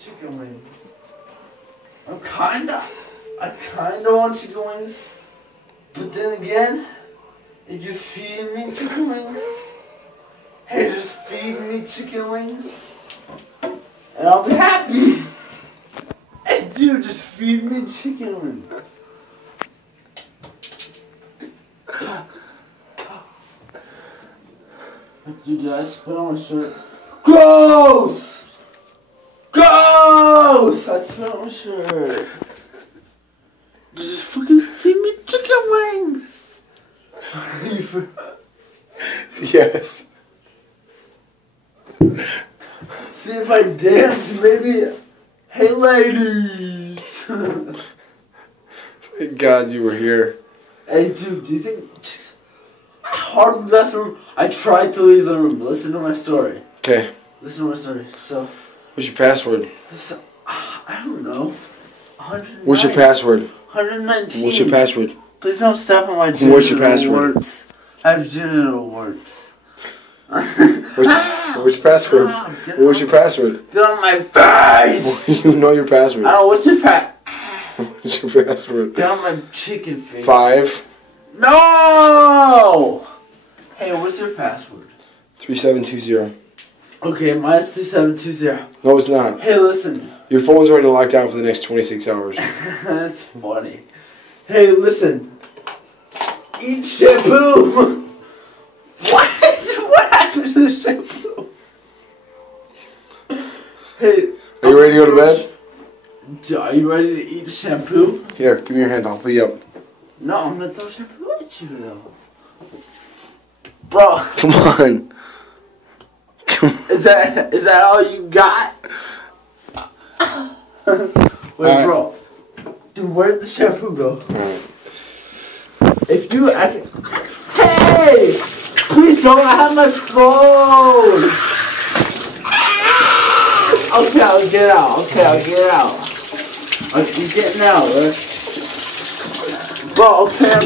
chicken wings. I kinda want chicken wings. But then again, if you feed me chicken wings, hey, just feed me chicken wings, and I'll be happy. Hey, dude, just feed me chicken wings. Dude, did I spit on my shirt? Gross! Gross! I spit on my shirt. Just fucking feed me chicken wings. Yes. See if I dance, maybe. Hey, ladies. Thank God you were here. Hey, dude, do you think I hardly left the room? I tried to leave the room. Listen to my story. Okay. Listen to my story. So, What's your password? I don't know. 109. What's your password? 119. What's your password? Please don't step on my genital What's your password? warts. I have genital warts. What's your password? God, What's your password? Get on my face! You know your password. I don't know, what's your What's your password? Get on my chicken face. 5. No! Hey, what's your password? 3720. Okay, mine's 2720. No, it's not. Hey, listen. Your phone's already locked out for the next 26 hours. That's funny. Hey, listen. Eat shampoo! What? What happened to the shampoo? Hey. Are you ready to go to bed? Are you ready to eat shampoo? Here, give me your hand. I'll fill you up. No, I'm gonna throw shampoo at you though. Bro. Come on. Is that all you got? Wait, bro. Dude, where did the shampoo go? If you hey! Please don't, I have my phone! Okay, I'll get out. Okay, I'll get out. I'm getting out, right? Bro, okay,